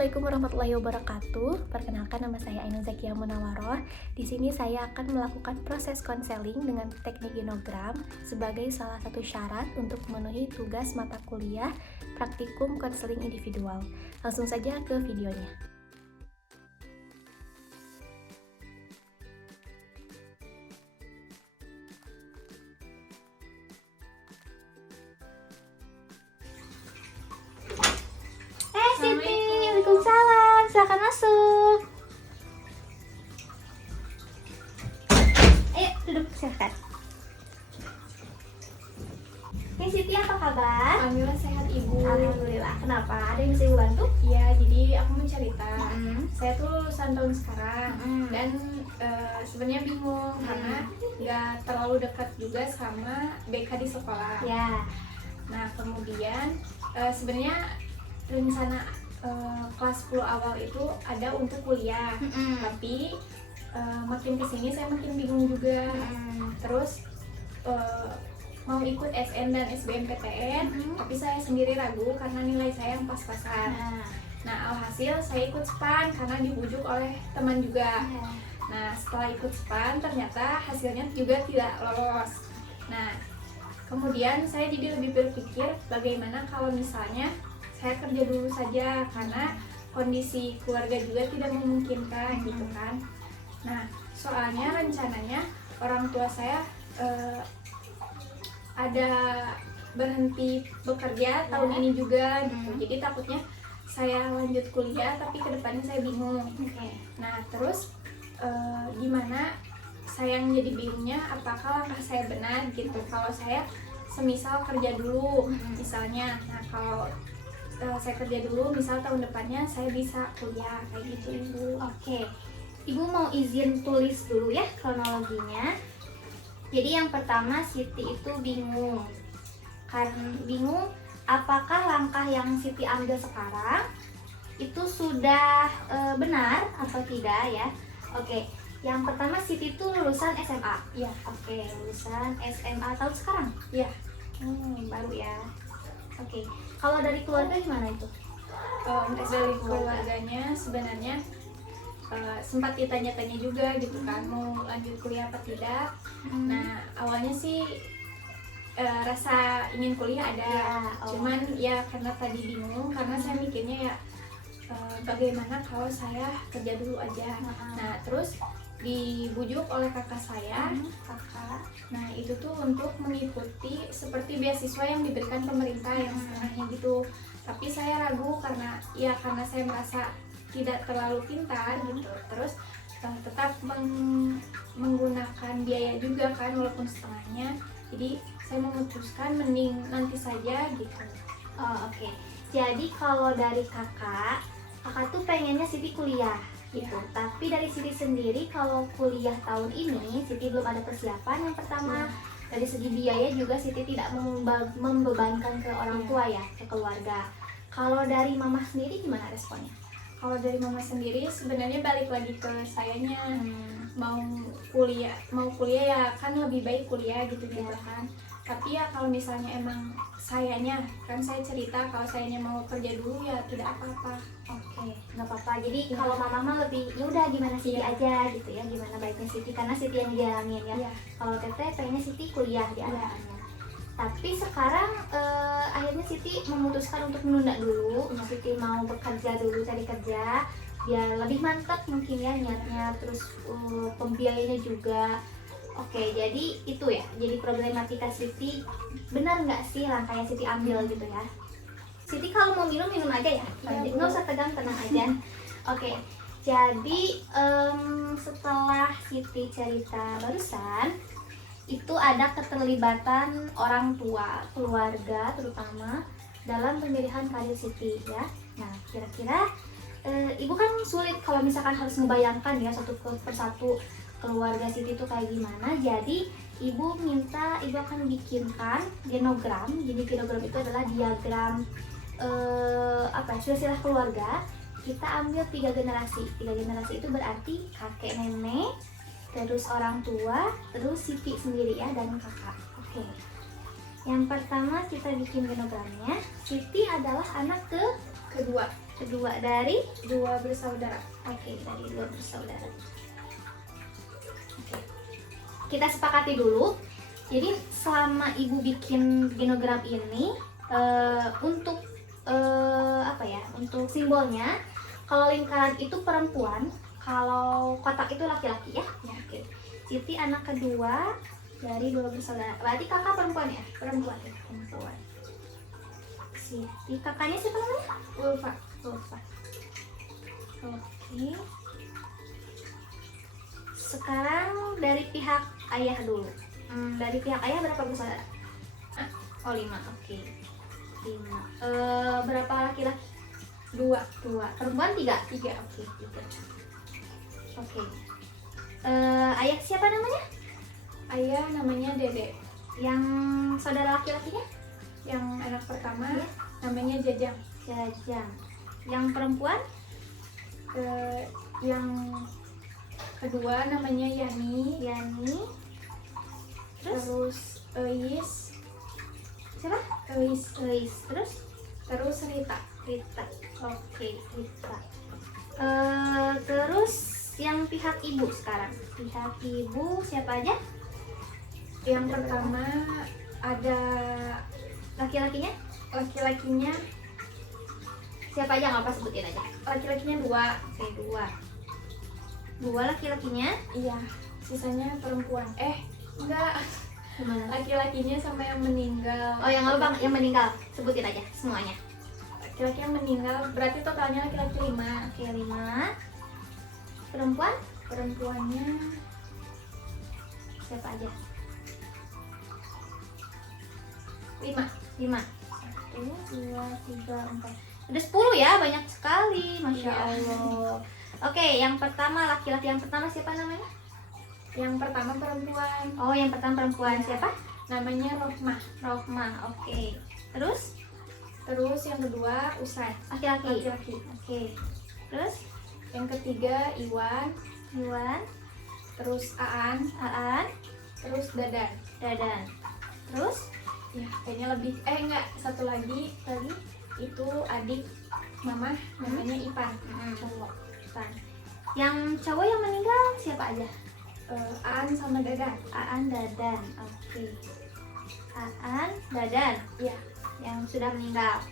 Assalamualaikum warahmatullahi wabarakatuh. Perkenalkan, nama saya Ainun Zakia Munawaroh. Di sini saya akan melakukan proses konseling dengan teknik genogram sebagai salah satu syarat untuk memenuhi tugas mata kuliah praktikum konseling individual. Langsung saja ke videonya. Siti, waalaikumsalam. Silakan masuk. Ayo duduk, silakan. Siti, apa kabar? Alhamdulillah sehat Ibu. Alhamdulillah. Kenapa? Ada yang bisa Ibu bantu? Ya, jadi aku mau cerita. Saya tuh lulusan tahun sekarang dan sebenarnya bingung karena nggak terlalu dekat juga sama BK di sekolah. Ya. Nah, kemudian sebenarnya rencana kelas 10 awal itu ada untuk kuliah, tapi makin kesini saya makin bingung juga. Terus mau ikut SN dan SBMPTN, tapi saya sendiri ragu karena nilai saya yang pas-pasan. Nah, alhasil saya ikut SPAN karena dibujuk oleh teman juga. Nah, setelah ikut SPAN ternyata hasilnya juga tidak lolos. Nah, kemudian saya jadi lebih berpikir bagaimana kalau misalnya saya kerja dulu saja karena kondisi keluarga juga tidak memungkinkan gitu kan. Nah, soalnya rencananya orang tua saya ada berhenti bekerja tahun ini juga gitu. Jadi takutnya saya lanjut kuliah tapi kedepannya saya bingung. Nah, terus gimana saya yang jadi bingungnya, apakah langkah saya benar gitu kalau saya semisal kerja dulu misalnya. Nah, kalau saya kerja dulu, misal tahun depannya saya bisa kuliah kayak gitu Ibu. Oke. Ibu mau izin tulis dulu ya kronologinya. Jadi yang pertama, Siti itu bingung. Karena bingung apakah langkah yang Siti ambil sekarang itu sudah benar atau tidak ya. Oke. Yang pertama, Siti itu lulusan SMA. Iya. Oke, lulusan SMA tahun sekarang. Iya. Baru ya. Oke. Kalau dari keluarga gimana itu? Dari keluarganya sebenarnya sempat ditanya-tanya juga gitu kan, mau lanjut kuliah apa tidak. Nah, awalnya sih rasa ingin kuliah ada, cuman ya karena tadi bingung karena saya mikirnya ya bagaimana kalau saya kerja dulu aja. Nah, terus dibujuk oleh kakak saya. Nah, itu tuh untuk mengikuti seperti beasiswa yang diberikan pemerintah yang setengahnya gitu. Tapi saya ragu karena saya merasa tidak terlalu pintar gitu. Terus tetap menggunakan biaya juga kan walaupun setengahnya. Jadi saya memutuskan mending nanti saja gitu. Oke. Jadi kalau dari kakak tuh pengennya Siti kuliah gitu. Tapi dari Siti sendiri kalau kuliah tahun ini Siti belum ada persiapan. Yang pertama, dari segi biaya juga Siti tidak membebankan ke orang tua ya, ke keluarga. Kalau dari mama sendiri gimana responnya? Kalau dari mama sendiri sebenarnya balik lagi ke sayanya. Mau kuliah ya kan lebih baik kuliah gitu kan. Tapi ya kalau misalnya emang sayanya, kan saya cerita kalau sayanya mau kerja dulu ya tidak apa-apa. Oke, nggak apa-apa. Jadi kalau mama mah lebih ya udah gimana Siti aja gitu ya, gimana baiknya Siti karena Siti yang jalanin ya. Kalau teteh pengennya Siti kuliah di antaranya. Tapi sekarang akhirnya Siti memutuskan untuk menunda dulu. Siti mau bekerja dulu, cari kerja biar lebih mantap mungkin ya niatnya, terus pembiayanya juga. Oke, jadi itu ya, jadi problematika Siti. Benar nggak sih langkah yang Siti ambil gitu ya? Siti kalau mau minum aja ya, nggak usah tegang, tenang aja. Oke, jadi setelah Siti cerita barusan, itu ada keterlibatan orang tua, keluarga terutama dalam pemilihan karir Siti ya. Nah, kira-kira Ibu kan sulit kalau misalkan harus membayangkan ya satu persatu keluarga Siti itu kayak gimana. Jadi Ibu akan bikinkan genogram. Jadi genogram itu adalah diagram silsilah keluarga. Kita ambil 3 generasi. 3 generasi itu berarti kakek nenek, terus orang tua, terus Siti sendiri ya, dan kakak. Oke. Yang pertama kita bikin genogramnya. Siti adalah anak kedua. Kedua dari 2 bersaudara. Oke, dari 2 bersaudara. Oke. Kita sepakati dulu. Jadi selama ibu bikin genogram ini untuk apa ya? Untuk simbolnya, kalau lingkaran itu perempuan, kalau kotak itu laki-laki ya. Ya, oke. Siti anak kedua dari 2 bersaudara. Berarti kakak perempuan ya? Perempuan. Perempuan. Siti, kakaknya siapa namanya? Ulfa. Ulfa. Oke. Sekarang dari pihak ayah dulu. Dari pihak ayah berapa bersaudara? Oh 5, oke. 5. Berapa laki-laki? 2. 2. Perempuan 3? 3. Oke, 3. Oke. Ayah siapa namanya? Ayah namanya Dede. Yang saudara laki-lakinya? Yang anak pertama Iya. namanya Jajang. Jajang. Yang perempuan? Yang kedua namanya Yani. Yani. Terus Eis. Siapa? Eis. Terus? Terus Rita. Rita. Oke, Rita. Terus yang pihak ibu sekarang. Pihak ibu siapa aja? Yang pertama ada Laki-lakinya? laki-lakinya. Siapa aja, nggak apa sebutin aja. Laki-lakinya 2. Oke, 2. 2 laki-lakinya. Iya. Sisanya perempuan. Enggak. Gimana? Laki-lakinya sama yang meninggal. Oh, yang apa bang? Yang meninggal. Sebutin aja semuanya. Laki-laki yang meninggal berarti totalnya laki-laki 5. Oke, 5. Perempuan? Perempuannya Siapa aja? 5. 5. 1, 2, 3, 4. Ada 10 ya, banyak sekali. Masya Iya. Allah. Oke, yang pertama, laki-laki yang pertama siapa namanya? Yang pertama perempuan. Oh, yang pertama perempuan siapa? Namanya Rohmah. Rohmah. Oke. Terus Terus yang kedua Usai. laki-laki. Laki-laki. Oke. Terus Yang ketiga Iwan. Iwan, Terus Aan. Aan, Terus Dadan. Dadan. Terus Ya kayaknya lebih. Enggak. Satu lagi itu adik mama namanya Ipan. Cowok. Ipan. Yang cowok yang meninggal siapa aja? Aan sama Dadan. Aan, Dadan. Oke. Aan, Dadan. Iya. Yang sudah meninggal.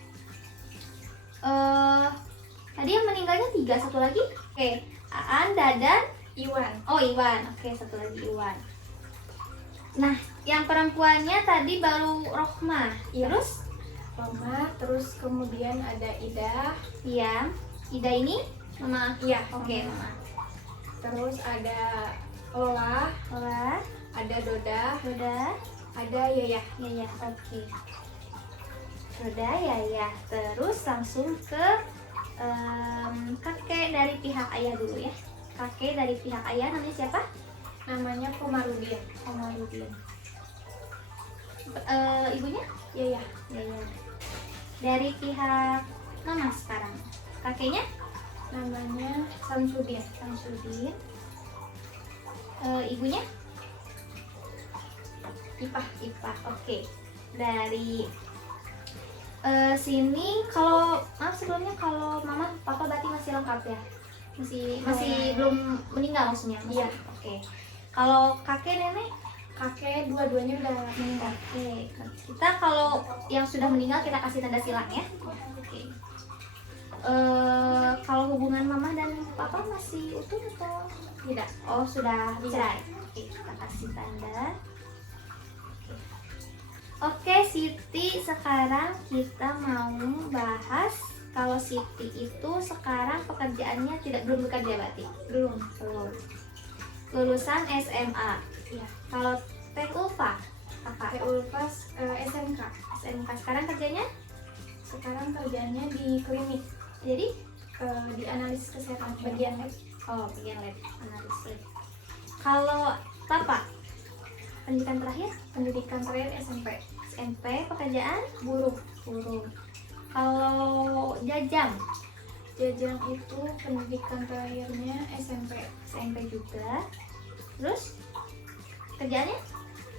Tadi yang meninggalnya 3, satu lagi. Oke. Aan, Dadan, Iwan. oh Iwan. Oke, satu lagi Iwan. Nah, yang perempuannya tadi baru Rohmah. Iya. Terus Roma. Terus kemudian ada Ida. Iya. Ida ini mama. Iya. Oke, Mama. mama. Terus ada Lola. Lola, Ada Doda. Doda, Ada Yayah. Yaya. Oke. Doda, Yaya. Terus langsung ke kakek dari pihak ayah dulu ya. Kakek dari pihak ayah namanya siapa? Namanya Komarudin. Komarudin. Ibunya? Yayah. Yaya. Dari pihak mama sekarang. Kakeknya? Namanya Samsudin. Samsudin. Ibunya? Ipah. Ipah. Oke. Dari sini kalau maaf sebelumnya, kalau mama papa berarti masih lengkap ya? Masih belum meninggal maksudnya? Iya. Oke. Kalau kakek nenek? Kakek dua-duanya udah meninggal. Oke. Kita kalau yang sudah meninggal kita kasih tanda silang ya. Oke. Kalau hubungan mama dan papa masih utuh atau tidak? Oh, sudah cerai. Oke, kita kasih tanda. Oke, Siti, sekarang kita mau bahas kalau Siti itu sekarang pekerjaannya belum bekerja berarti? Belum. Lulusan SMA. Iya. Kalau Teh Ulfa, kakak Teh Ulfas SMK. SMK, sekarang kerjanya Sekarang kerjanya di klinik. jadi Di analisis kesehatan bagian lab. bagian lab, analis lab. Kalau Papa, pendidikan terakhir Pendidikan terakhir SMP. SMP, pekerjaan Buruh. buruh. Kalau Jajang, Jajang itu pendidikan terakhirnya SMP. SMP juga. Terus kerjaannya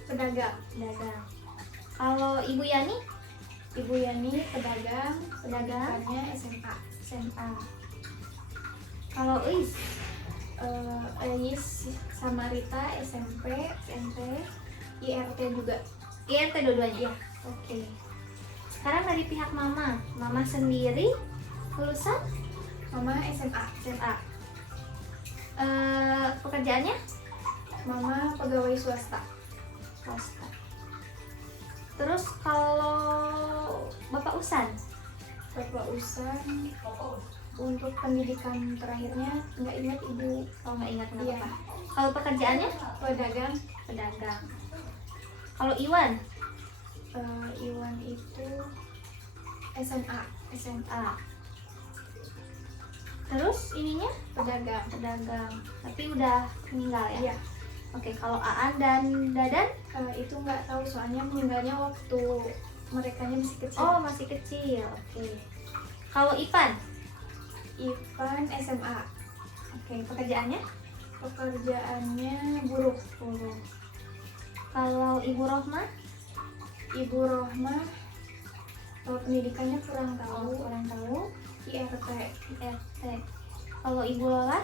Pedagang. dagang. Kalau Ibu Yani, Ibu Yani pedagang. pedagang Pendidikannya SMA. SMA. Kalau Is sama Rita SMP, IRT juga. IRT dua-duanya. Oke. Sekarang dari pihak Mama sendiri lulusan Mama SMA. SMA. Pekerjaannya Mama pegawai swasta. swasta. Terus kalau Bapak Usan Bapak Usan untuk pendidikan terakhirnya nggak ingat Ibu. kalau nggak ingat nggak Iya. apa-apa. Kalau pekerjaannya Pedagang. pedagang. Kalau Iwan Iwan itu SMA. Terus ininya Pedagang. pedagang, tapi udah meninggal ya. Iya. Oke, kalau Aan dan Dadan? Itu nggak tahu soalnya meninggalnya waktu merekanya masih kecil. Oh, masih kecil. Oke. Kalau Ipan? Ivan SMA. Oke, pekerjaannya? Pekerjaannya buruh. Kalau Ibu Rohmah? Ibu Rohmah pendidikannya kurang tahu. Kurang tahu. IRT. IRT. Kalau Ibu Lola?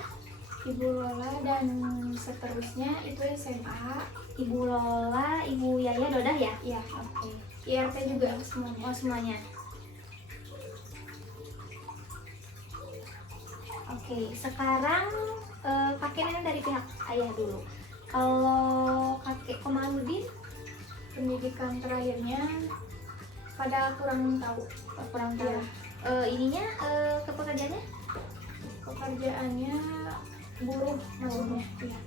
Ibu Lola dan seterusnya itu SMA. Ibu Lola, Ibu Yaya, Dodah ya? Iya. Oke. IRT juga semuanya. Oh, semuanya. Oke, sekarang kakek nenek dari pihak ayah dulu. Kalau kakek Komaludin Pendidikan terakhirnya pada kurang tahu. kurang tahu. Iya. Ininya kepekerjaannya? Pekerjaannya buruh maksudnya. Iya.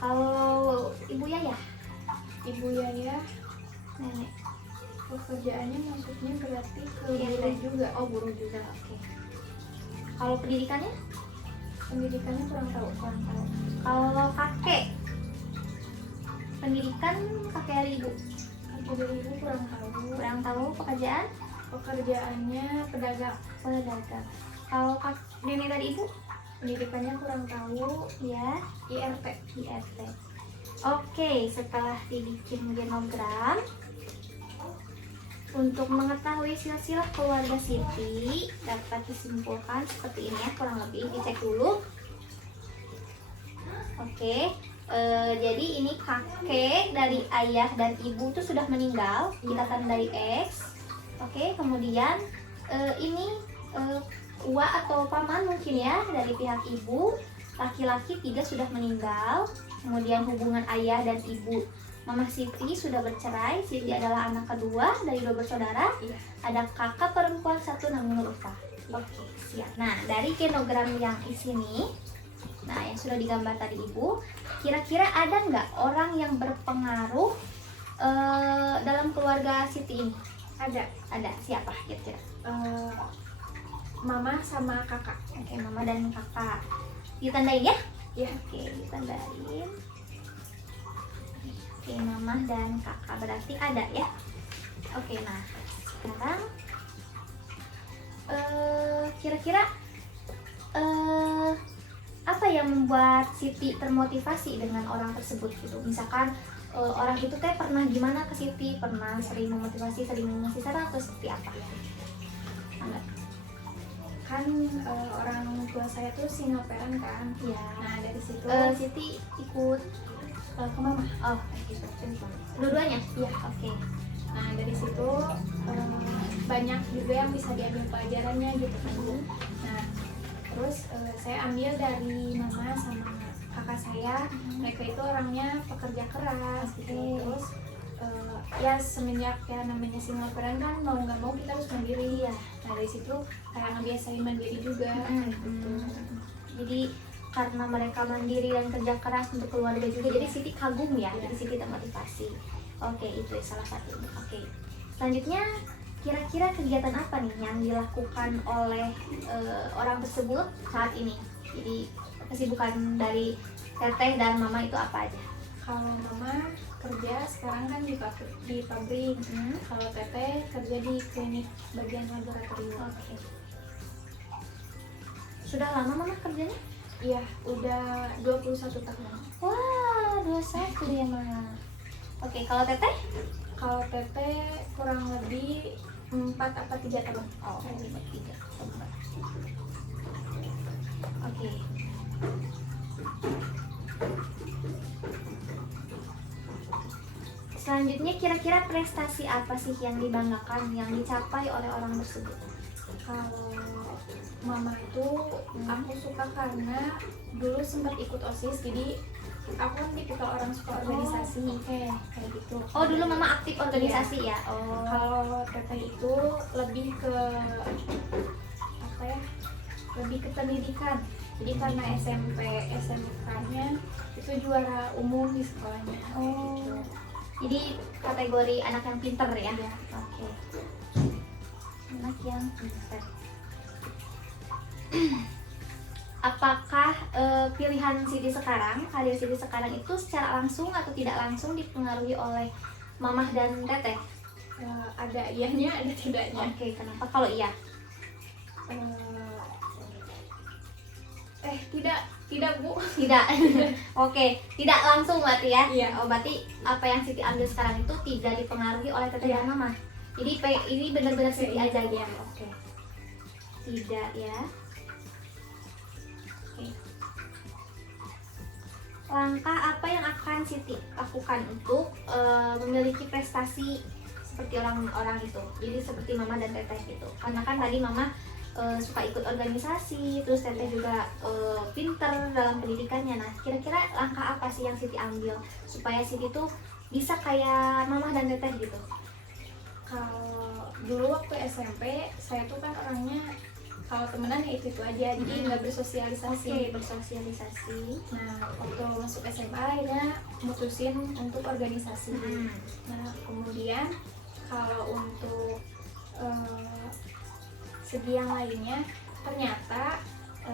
Kalau Ibu Yaya, Ibu Yaya nenek. pekerjaannya maksudnya berarti ke Iya, buruh juga. Oh, buruh juga. Oke. Kalau pendidikannya? Pendidikannya kurang tahu. Kurang tahu. Kalau kakek, pendidikan kakek dari ibu? Kakek dari Ibu kurang tahu. Kurang tahu. Pekerjaan? Pekerjaannya pedagang. Pedagang. Kalau nenek dari ibu? Pendidikannya kurang tahu. Ya, IRT. IRT. Oke, setelah dibikin genogram, untuk mengetahui silsilah keluarga Siti dapat disimpulkan seperti ini ya, kurang lebih dicek dulu. Oke, jadi ini kakek dari ayah dan ibu tuh sudah meninggal, kita tandai X. Oke, kemudian ini uwa atau paman mungkin ya dari pihak ibu, laki-laki 3 sudah meninggal. Kemudian hubungan ayah dan ibu Mama Siti sudah bercerai. Siti adalah anak kedua dari 2 bersaudara. Iya. Ada kakak perempuan 1 namanya Nurfa. Oke, siap. Nah, dari genogram yang di sini, nah yang sudah digambar tadi ibu, kira-kira ada nggak orang yang berpengaruh dalam keluarga Siti ini? Ada. Ada. Siapa kira-kira? Mama sama kakak. Oke, mama dan kakak. Ditandain ya? Ya. Oke, ditandain. Oke, mama dan kakak berarti ada ya. Oke, nah sekarang kira-kira apa yang membuat Siti termotivasi dengan orang tersebut gitu? Misalkan orang itu teh pernah gimana ke Siti, pernah sering memotivasi, sering mengasih saran atau seperti apa? Enggak. Kan orang tua saya tuh Singaperan kan. Ya. Nah dari situ Siti ikut ke mama. oh dua-duanya? Iya. Oke. Nah dari situ banyak juga yang bisa diambil pelajarannya gitu kan. Nah terus saya ambil dari mama sama kakak saya. Mereka itu orangnya pekerja keras gitu. Terus ya semenjak ya namanya Singaperan kan mau nggak mau kita harus mandiri ya. Nah dari situ kayak ngebiasain mandiri juga gitu. Jadi karena mereka mandiri dan kerja keras untuk keluarga juga, jadi Siti kagum ya, jadi Siti termotivasi. Oke, itu salah satu. Oke, selanjutnya kira-kira kegiatan apa nih yang dilakukan oleh orang tersebut saat ini? Jadi kesibukan dari Teteh dan Mama itu apa aja? Kalau mama kerja sekarang kan di pabrik. Kalau Teteh kerja di klinik bagian laboratorium. Oke. Sudah lama Mama kerjanya? Iya, udah 21 tahun. Wah, 21 ya Mama. Oke, kalau Teteh? Kalau Teteh kurang lebih 4 apa 3 teman. Oh, 3 teman. Oke. Selanjutnya kira-kira prestasi apa sih yang dibanggakan yang dicapai oleh orang tersebut? Kalau mama itu aku suka karena dulu sempat ikut OSIS, jadi aku kan tipikal orang suka organisasi. Oke. Kayak gitu. Oh, dulu mama aktif organisasi ya? Oh. Kalau teteh itu lebih ke apa ya? Lebih ke pendidikan. Jadi karena SMP, SMK-nya itu juara umum di sekolahnya. Oh. Gitu. Jadi kategori anak yang pinter ya? Iya. Oke. Anak yang pinter. Apakah pilihan Siti sekarang, karir Siti sekarang itu secara langsung atau tidak langsung dipengaruhi oleh mamah dan teteh? Ada iyanya, ada tidaknya. Oke, kenapa kalau iya? Tidak Bu. Tidak. Oke, tidak langsung berarti ya? Iya. Oh, berarti apa yang Siti ambil sekarang itu tidak dipengaruhi oleh teteh dan mama? Jadi ini benar-benar Siti aja ya? Oke. Tidak ya. Oke. Langkah apa yang akan Siti lakukan untuk memiliki prestasi seperti orang-orang itu? Jadi seperti mama dan teteh gitu. Karena kan tadi mama suka ikut organisasi, terus teteh juga pinter dalam pendidikannya. Nah, kira-kira langkah apa sih yang Siti ambil supaya Siti tuh bisa kayak mama dan teteh gitu? Kalau dulu waktu SMP, saya tuh kan orangnya kalau temenan ya itu aja, jadi nggak bersosialisasi. Oke, bersosialisasi. Nah, waktu masuk SMA akhirnya mutusin untuk organisasi. Nah, kemudian kalau untuk segi yang lainnya, ternyata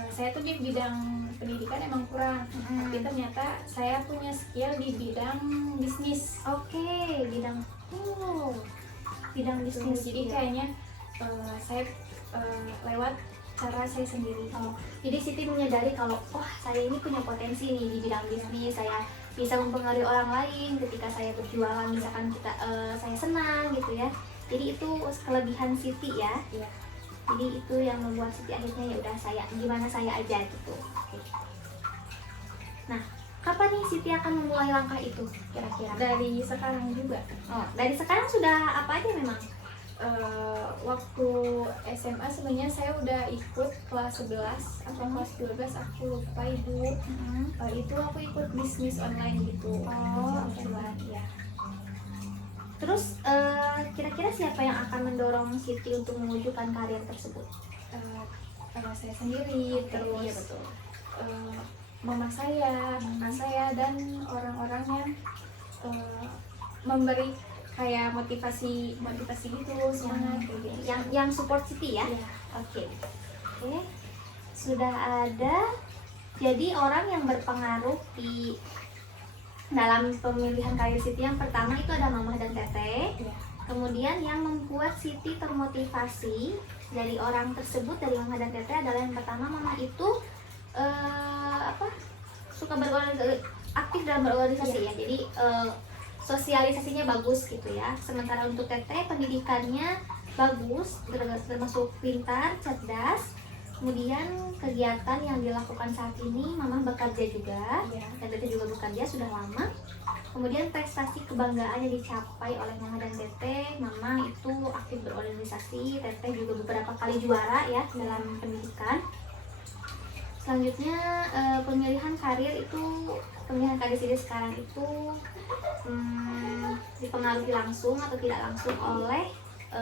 saya tuh di bidang pendidikan emang kurang, tapi ternyata saya punya skill di bidang bisnis. Oke, bidang bisnis. Jadi kayaknya saya lewat cara saya sendiri. Jadi Siti menyadari kalau saya ini punya potensi nih di bidang bisnis, saya bisa mempengaruhi orang lain ketika saya berjualan, misalkan saya senang gitu ya. Jadi itu kelebihan Siti ya. Iya. Jadi itu yang membuat Siti akhirnya ya udah gimana saya aja gitu. Oke. Nah, kapan nih Siti akan memulai langkah itu kira-kira? Dari sekarang juga. Oh, dari sekarang sudah apa aja memang? Waktu SMA sebenarnya saya udah ikut kelas 11 atau kelas 12, aku lupa Ibu. Itu aku ikut bisnis online gitu. Oh, Online, ya. Terus kira-kira siapa yang akan mendorong Siti untuk mewujudkan karir tersebut? Saya sendiri, terus iya, betul. mama saya, kakak saya, dan orang-orang yang memberi kayak motivasi gitu, semangat kayak gitu. Yang support Siti ya? Iya. Oke, sudah ada. Jadi orang yang berpengaruh di dalam pemilihan karir Siti yang pertama itu ada mama dan teteh. Iya. Kemudian yang membuat Siti termotivasi dari orang tersebut, dari mama dan teteh, adalah yang pertama, mama itu suka aktif dalam berorganisasi ya. Jadi sosialisasinya bagus gitu ya. Sementara untuk teteh pendidikannya bagus, termasuk pintar, cerdas. Kemudian kegiatan yang dilakukan saat ini, mama bekerja juga, dan teteh juga bekerja sudah lama. Kemudian prestasi kebanggaan yang dicapai oleh mama dan teteh, mama itu aktif berorganisasi, teteh juga beberapa kali juara ya dalam pendidikan. Selanjutnya pemilihan karir Siti sekarang itu dipengaruhi langsung atau tidak langsung oleh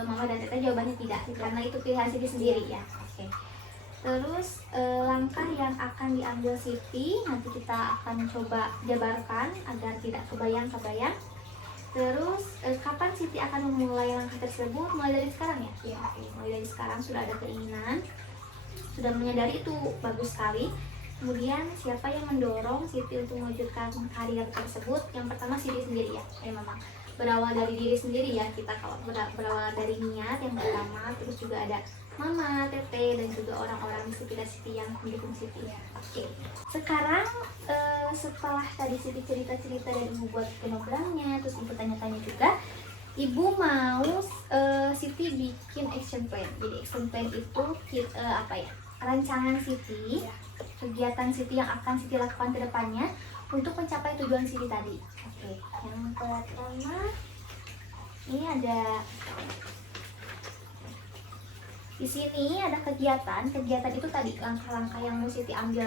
mama dan teteh. Jawabannya tidak, karena itu pilihan Siti sendiri ya. Oke. Terus langkah yang akan diambil Siti nanti kita akan coba jabarkan agar tidak kebayang-kebayang. Terus kapan Siti akan memulai langkah tersebut? Mulai dari sekarang ya? Ya, mulai dari sekarang sudah ada keinginan, sudah menyadari itu bagus sekali. Kemudian siapa yang mendorong Siti untuk mewujudkan karir tersebut? Yang pertama Siti sendiri ya, memang berawal dari diri sendiri ya. Kita kalau berawal dari niat yang pertama, terus juga ada mama, teteh, dan juga orang-orang di sekitar Siti yang mendukung Siti ya. Oke. Sekarang setelah tadi Siti cerita-cerita dan membuat monogramnya, terus ibu tanya-tanya juga, Ibu mau Siti bikin action plan. Jadi action plan itu apa ya? Rancangan Siti, kegiatan Siti yang akan Siti lakukan ke depannya untuk mencapai tujuan Siti tadi. Oke, yang pertama ini ada di sini ada kegiatan itu tadi langkah-langkah yang mau Siti ambil.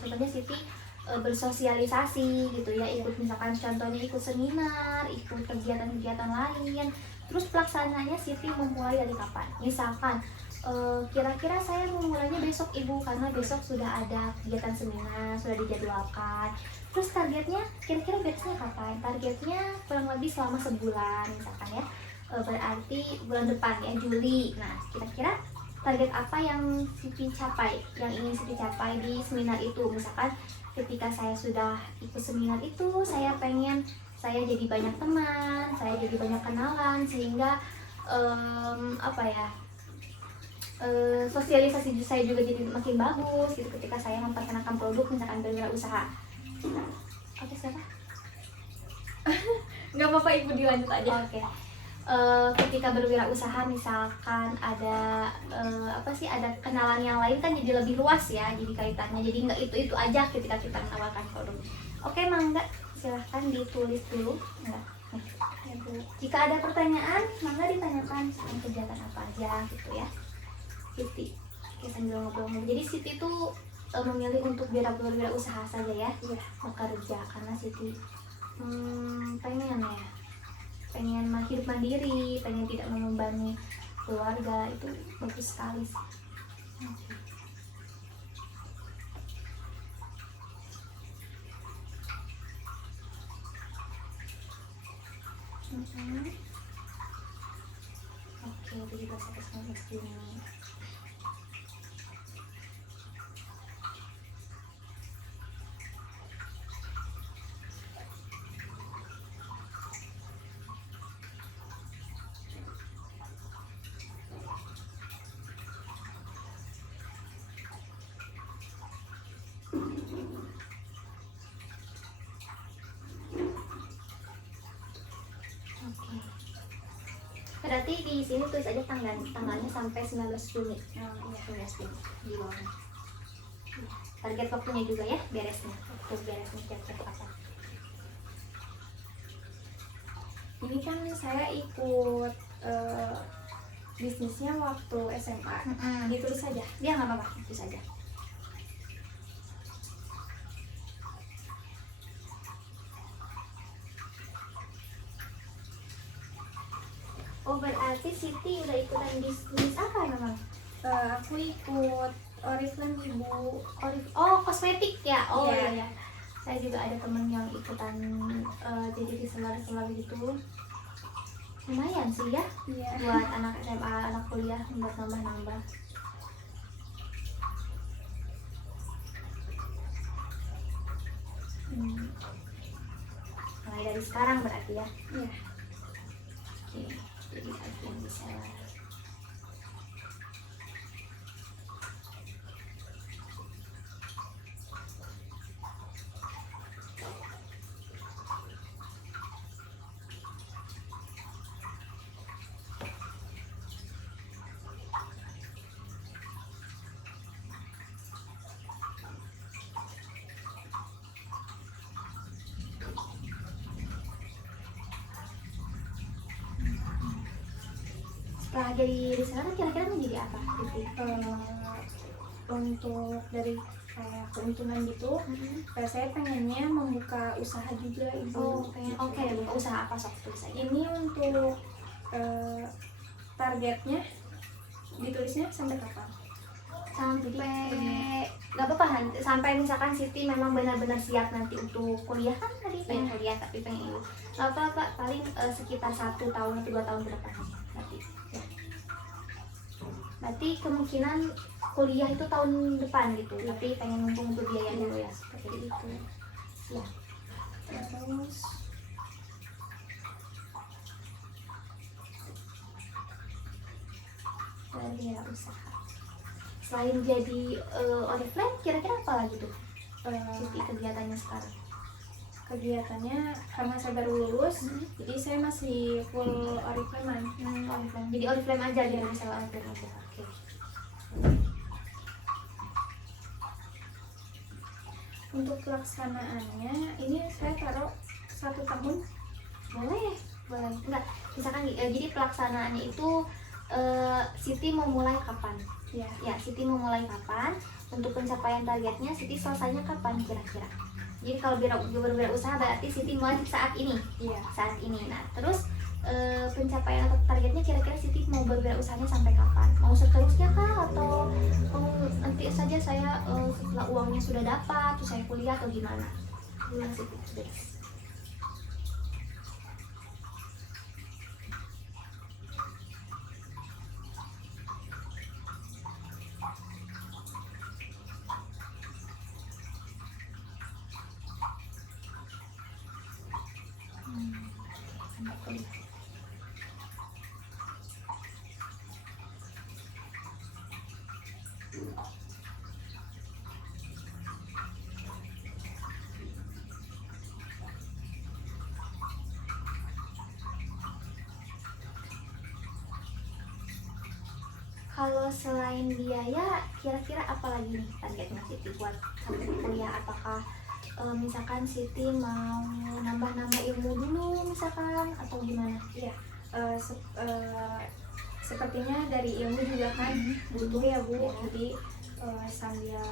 Contohnya Siti bersosialisasi gitu ya, ikut misalkan contohnya ikut seminar, ikut kegiatan-kegiatan lain. Terus pelaksanaannya Siti memulai dari kapan? Misalkan kira-kira saya memulainya besok Ibu, karena besok sudah ada kegiatan seminar, sudah dijadwalkan. Terus targetnya kira-kira beresnya kapan? Targetnya kurang lebih selama sebulan misalkan ya. Berarti bulan depan ya, Juli. Nah, kira-kira target apa yang Siti capai, yang ingin Siti capai di seminar itu? Misalkan ketika saya sudah ikut seminar itu, saya pengen saya jadi banyak teman, saya jadi banyak kenalan, sehingga apa ya, sosialisasi saya juga jadi makin bagus gitu ketika saya memperkenalkan produk misalkan berwirausaha. Oke, siapa? Nggak apa-apa Ibu, dilanjut aja. Oke. Ketika berwirausaha misalkan ada ada kenalan yang lain kan jadi lebih luas ya, jadi kaitannya, jadi nggak itu aja ketika kita menawarkan produk. Oke, mangga silahkan ditulis dulu. Enggak. Ya, Bu. Jika ada pertanyaan mangga ditanyakan, misalkan kegiatan apa aja gitu ya Siti. Oke, sambil ngobrol-ngobrol. Jadi Siti tuh memilih untuk berwirausaha saja ya, bekerja karena Siti pengen hidup mandiri, pengen tidak membebani keluarga. Itu bagus sekali sih. Oke, 17 Juni. Berarti di sini tulis aja tanggalnya sampai 19 Juni. 19 Juni di bawahnya. Target waktunya juga ya, beresnya. Kira-kira apa? Ini kan saya ikut bisnisnya waktu SMA. Ditulis saja. Dia nggak apa-apa, itu saja. Oh, berarti Siti udah ikutan bisnis apa memang? Aku ikut Oriflame Ibu. Oh, kosmetik ya? Oh Iya. iya. Saya juga ada temen yang ikutan jadi reseller gitu. Lumayan sih ya, Iya. buat anak SMA, anak kuliah, buat nambah-nambah. Mulai dari sekarang berarti ya? Iya. Oke, jadi agen reseller. Setelah jadi reseller kira-kira mau jadi apa? Untuk dari kayak keuntungan gitu, saya pengennya membuka usaha juga Ibu. Oh, pengen. Oke, buka usaha apa, sok tulis aja. Ini untuk targetnya ditulisnya sampai kapan? Sampai nggak apa-apa, sampai misalkan Siti memang benar-benar siap nanti untuk kuliah, kan tadi pengen kuliah tapi pengen nggak apa-apa, paling sekitar 1 tahun atau 2 tahun ke depan nanti ya. Berarti kemungkinan kuliah itu tahun depan gitu, tapi pengen mumpung untuk biaya dulu ya, seperti itu ya. Terus Dari usaha selain jadi Oriflame, kira-kira apa lagi tuh Siti kegiatannya sekarang? kegiatannya karena saya baru lulus, jadi saya masih full Oriflame. Oriflame. Jadi Oriflame aja gitu, misalnya Oriflame aja. Oke. Untuk pelaksanaannya ini saya taruh 1 tahun. Boleh. Enggak, misalkan jadi pelaksanaannya itu Siti mau mulai kapan? Ya, Siti mau mulai kapan? Untuk pencapaian targetnya Siti selesainya kapan kira-kira? Jadi kalau berwirausaha berarti Siti mulai saat ini. Saat ini. Nah, terus pencapaian atau targetnya kira-kira Siti mau berwirausahanya sampai kapan? Mau seterusnya kah atau mau nanti saja saya setelah uangnya sudah dapat terus saya kuliah atau gimana? Gimana Siti? Kalau selain biaya, kira-kira apa lagi nih targetnya Siti buat sampai kuliah? Apakah misalkan Siti mau nambah-nambah ilmu dulu misalkan atau gimana? Iya, sepertinya dari ilmu juga kan butuh ya Bu. Jadi sambil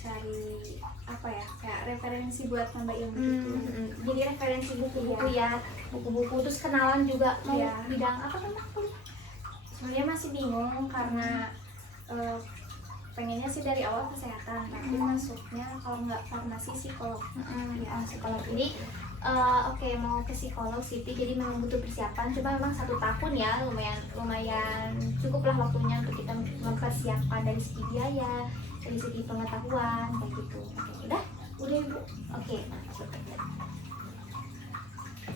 cari apa ya, kayak referensi buat nambah ilmu gitu. Jadi referensi buku-buku ya, buku-buku terus kenalan juga mau bidang apa kan kuliah? Sebenarnya masih bingung karena pengennya sih dari awal kesehatan, tapi masuknya kalau nggak farmasi psikolog. Psikolog. Jadi oke, mau ke psikolog Siti, jadi memang butuh persiapan. Cuma memang 1 tahun ya, lumayan cukuplah waktunya untuk kita mempersiapkan dari segi biaya, dari segi pengetahuan kayak gitu. Oke, udah Ibu. Oke,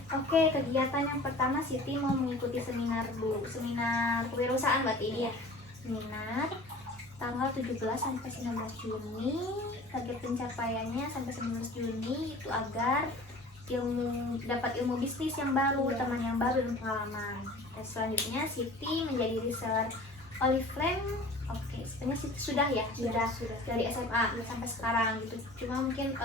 Oke, kegiatan yang pertama Siti mau mengikuti seminar dulu. Seminar kewirausahaan berarti ini ya. Seminar tanggal 17 sampai 19 Juni. Target pencapaiannya sampai 19 Juni itu agar dapat ilmu bisnis yang baru, teman yang baru dan pengalaman. Dan selanjutnya Siti menjadi reseller Oriflame. Oke, sebenarnya Siti sudah dari SMA sampai sekarang gitu. Cuma mungkin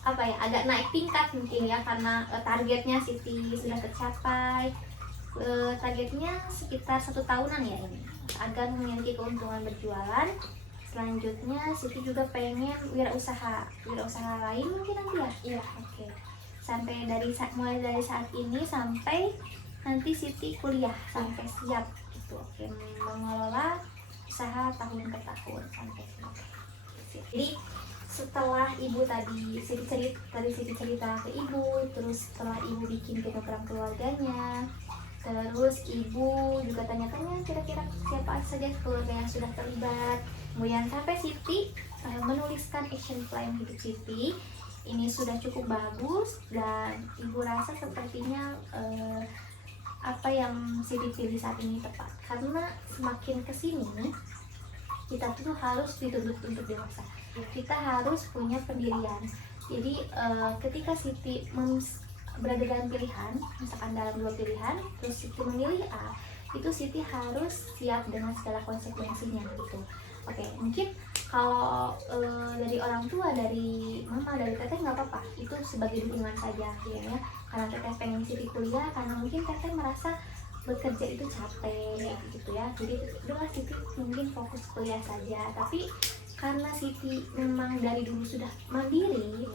agak naik tingkat mungkin ya karena targetnya Siti sudah tercapai. Targetnya sekitar 1 tahunan ya ini agar memiliki keuntungan berjualan. Selanjutnya Siti juga pengen wirausaha lain mungkin nanti ya. Iya. Oke. Sampai mulai dari saat ini sampai nanti Siti kuliah sampai siap gitu. Oke, mengelola usaha tahun ke tahun sampai siap. Jadi setelah Ibu tadi Siti cerita ke Ibu, terus setelah Ibu bikin ke program keluarganya, terus Ibu juga tanya-tanya kira-kira siapa saja keluarga yang sudah terlibat, kemudian sampai Siti menuliskan action plan hidup Siti. Ini sudah cukup bagus dan Ibu rasa sepertinya apa yang Siti pilih saat ini tepat, karena semakin kesini kita tuh harus dituntut untuk dewasa. Kita harus punya pendirian. Jadi ketika Siti berada dalam pilihan, misalkan dalam 2 pilihan, terus Siti memilih A, itu Siti harus siap dengan segala konsekuensinya gitu. Oke, mungkin kalau dari orang tua, dari mama, dari teteh nggak apa-apa, itu sebagai dukungan saja ya. Karena teteh pengen Siti kuliah, karena mungkin teteh merasa bekerja itu capek gitu ya. Jadi udahlah Siti mungkin fokus kuliah saja. Tapi karena Siti memang dari dulu sudah mandiri,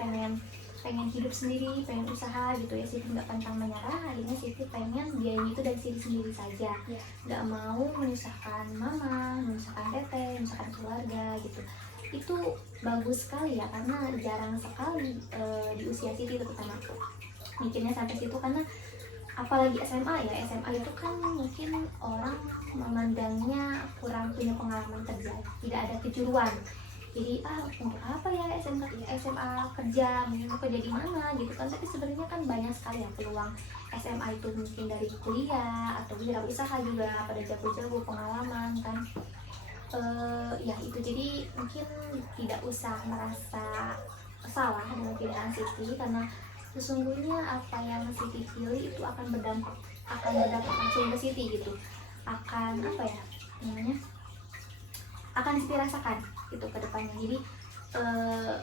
pengen hidup sendiri, pengen usaha gitu ya, Siti nggak pantang menyerah. Akhirnya Siti pengen biayanya itu dari Siti sendiri saja, nggak mau menyusahkan mama, menyusahkan teteh, menyusahkan keluarga gitu. Itu bagus sekali ya, karena jarang sekali di usia Siti terutama mikirnya sampai situ. Karena apalagi SMA ya, SMA itu kan mungkin orang memandangnya kurang punya pengalaman kerja, tidak ada kejuruan. Jadi untuk apa ya SMA kerja, mungkin kerja di mana gitu kan. Tapi sebenarnya kan banyak sekali ya peluang SMA itu, mungkin dari kuliah atau wirausaha juga pada jago-jago pengalaman kan. Ya itu, jadi mungkin tidak usah merasa salah dengan pilihan Siti, karena sesungguhnya apa yang Siti pilih itu akan berdampak langsung ke Siti gitu, akan apa ya namanya, akan Siti rasakan gitu ke depannya. Jadi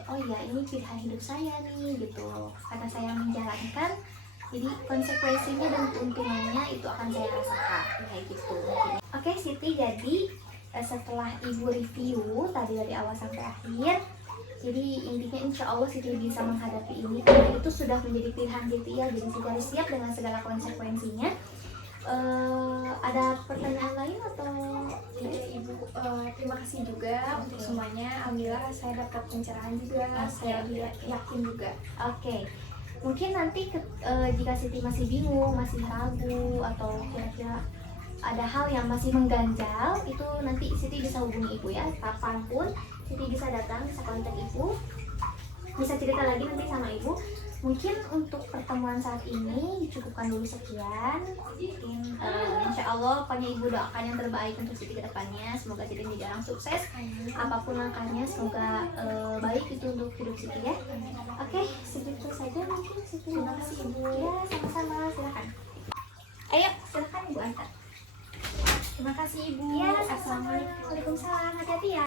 oh iya ini pilihan hidup saya nih gitu, karena saya menjalankan, jadi konsekuensinya dan keuntungannya itu akan saya rasakan kayak gitu. Oke Siti, jadi setelah ibu review tadi dari awal sampai akhir, jadi intinya insya Allah Siti bisa menghadapi ini karena itu sudah menjadi pilihan Siti ya, jadi Siti harus siap dengan segala konsekuensinya. Ada pertanyaan lain atau? Iya Ibu, terima kasih juga untuk semuanya. Alhamdulillah saya dapat pencerahan juga, saya lebih yakin juga. Oke. Mungkin nanti jika Siti masih bingung, masih ragu, atau kira-kira ada hal yang masih mengganjal, itu nanti Siti bisa hubungi Ibu ya. Kapanpun Siti bisa datang, bisa kontak Ibu, bisa cerita lagi nanti sama Ibu. Mungkin untuk pertemuan saat ini dicukupkan dulu sekian. Mungkin insya Allah pokoknya Ibu doakan yang terbaik untuk Siti ke depannya. Semoga Siti menjadi orang sukses. Apapun langkahnya semoga baik itu untuk hidup Siti ya. Oke, segitu saja mungkin Siti. Terima kasih Ibu. Ya, sama-sama. Silakan. Ayo, silakan Ibu antar. Terima kasih Ibu. Ya, sama-sama. Waalaikumsalam. Hati-hati ya.